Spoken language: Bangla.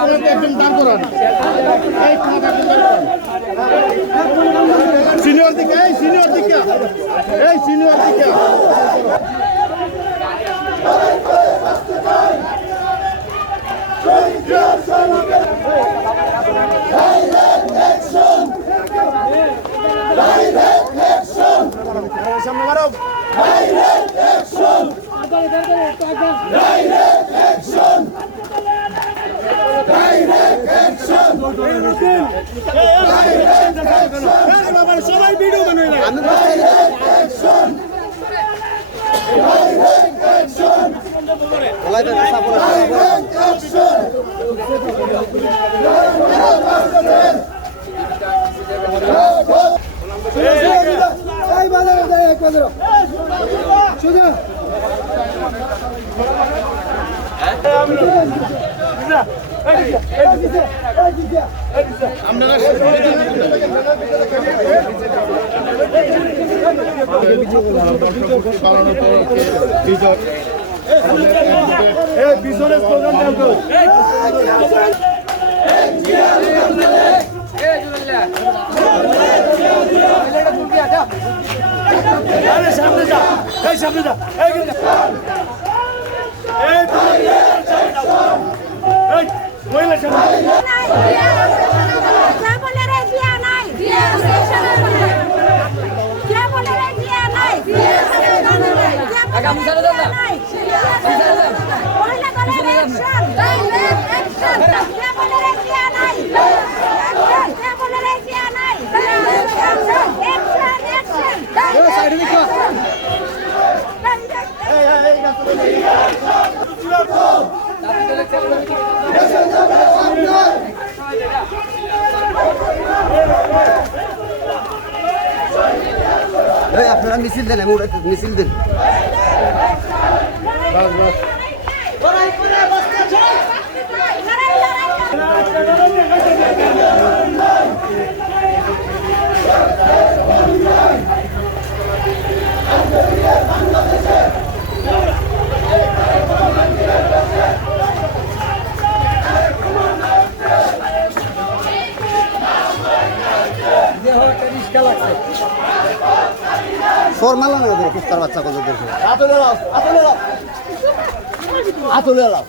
একদম দাঁড় করান সিনিয়র দিকে সিনিয়র দিকে সিনিয়র দিকে সামনে মারো সবাই ভিডিও বানাই পিছনে সামনে যা সামনে যা মহিলা আপনারা মিছিল দেন মিছিল দেন ফর্মাল না ওদের কুস্তার বাচ্চা কত দেখো আতলে লাও